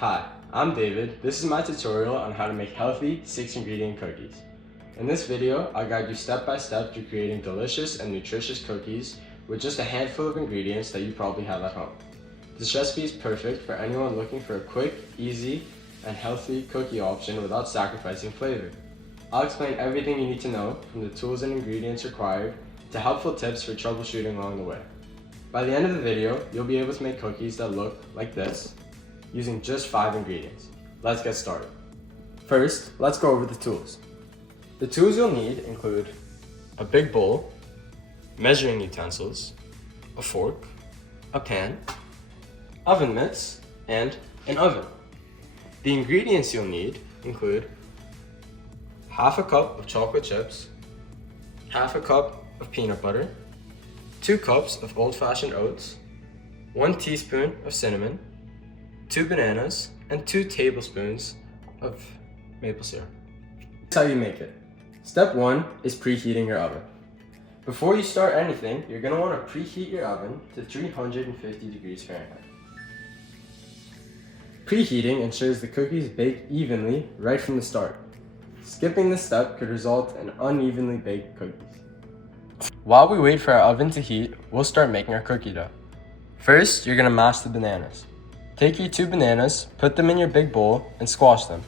Hi, I'm David. This is my tutorial on how to make healthy 6-ingredient cookies. In this video, I'll guide you step by step to creating delicious and nutritious cookies with just a handful of ingredients that you probably have at home. This recipe is perfect for anyone looking for a quick, easy, and healthy cookie option without sacrificing flavor. I'll explain everything you need to know, from the tools and ingredients required to helpful tips for troubleshooting along the way. By the end of the video, you'll be able to make cookies that look like this, using just 5 ingredients. Let's get started. First, let's go over the tools. The tools you'll need include a big bowl, measuring utensils, a fork, a pan, oven mitts, and an oven. The ingredients you'll need include half a cup of chocolate chips, half a cup of peanut butter, 2 cups of old-fashioned oats, 1 teaspoon of cinnamon, 2 bananas, and 2 tablespoons of maple syrup. Here's how you make it. Step 1 is preheating your oven. Before you start anything, you're going to want to preheat your oven to 350 degrees Fahrenheit. Preheating ensures the cookies bake evenly right from the start. Skipping this step could result in unevenly baked cookies. While we wait for our oven to heat, we'll start making our cookie dough. First, you're going to mash the bananas. Take your 2 bananas, put them in your big bowl, and squash them.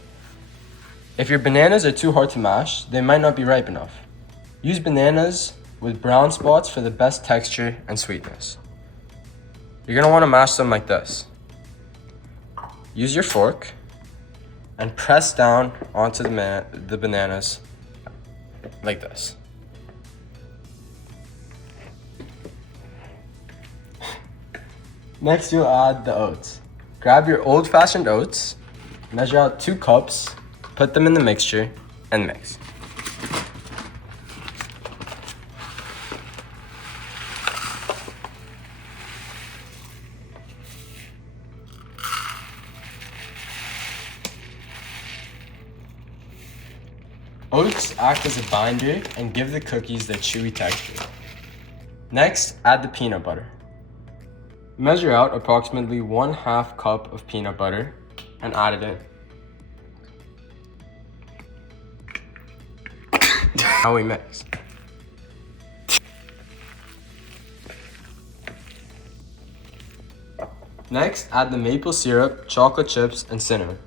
If your bananas are too hard to mash, they might not be ripe enough. Use bananas with brown spots for the best texture and sweetness. You're going to want to mash them like this. Use your fork and press down onto the bananas like this. Next, you'll add the oats. Grab your old-fashioned oats, measure out 2 cups, put them in the mixture, and mix. Oats act as a binder and give the cookies their chewy texture. Next, add the peanut butter. Measure out approximately 1/2 cup of peanut butter and add it in. Now we mix. Next, add the maple syrup, chocolate chips, and cinnamon.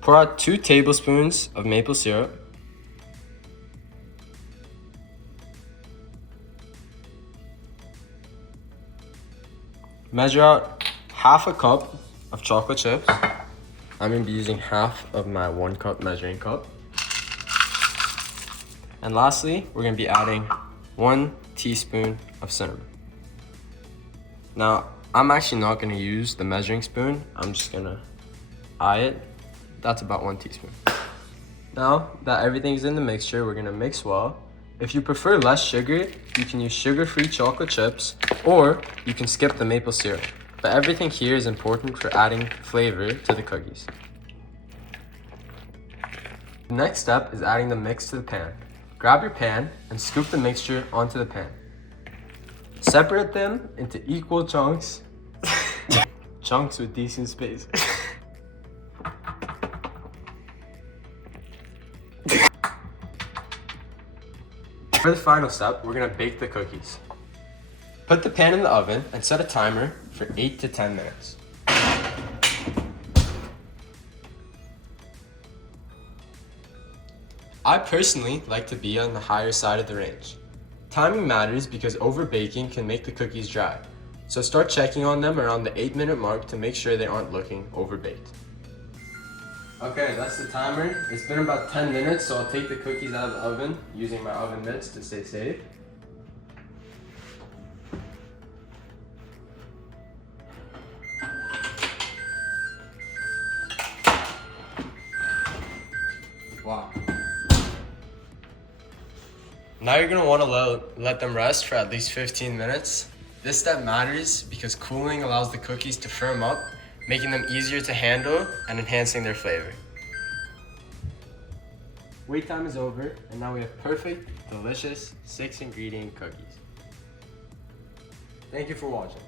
Pour out 2 tablespoons of maple syrup. Measure out 1/2 cup of chocolate chips. I'm going to be using half of my 1 cup measuring cup. And lastly, we're going to be adding 1 teaspoon of cinnamon. Now, I'm actually not going to use the measuring spoon. I'm just going to eye it. That's about 1 teaspoon. Now that everything's in the mixture, we're going to mix well. If you prefer less sugar, you can use sugar-free chocolate chips, or you can skip the maple syrup. But everything here is important for adding flavor to the cookies. The next step is adding the mix to the pan. Grab your pan and scoop the mixture onto the pan. Separate them into equal chunks, chunks with decent space. For the final step, we're going to bake the cookies. Put the pan in the oven and set a timer for 8 to 10 minutes. I personally like to be on the higher side of the range. Timing matters because overbaking can make the cookies dry, so start checking on them around the 8-minute mark to make sure they aren't looking overbaked. Okay, that's the timer. It's been about 10 minutes, so I'll take the cookies out of the oven using my oven mitts to stay safe. Wow. Now you're going to want to let them rest for at least 15 minutes. This step matters because cooling allows the cookies to firm up, making them easier to handle and enhancing their flavor. Wait time is over, and now we have perfect, delicious 6-ingredient cookies. Thank you for watching.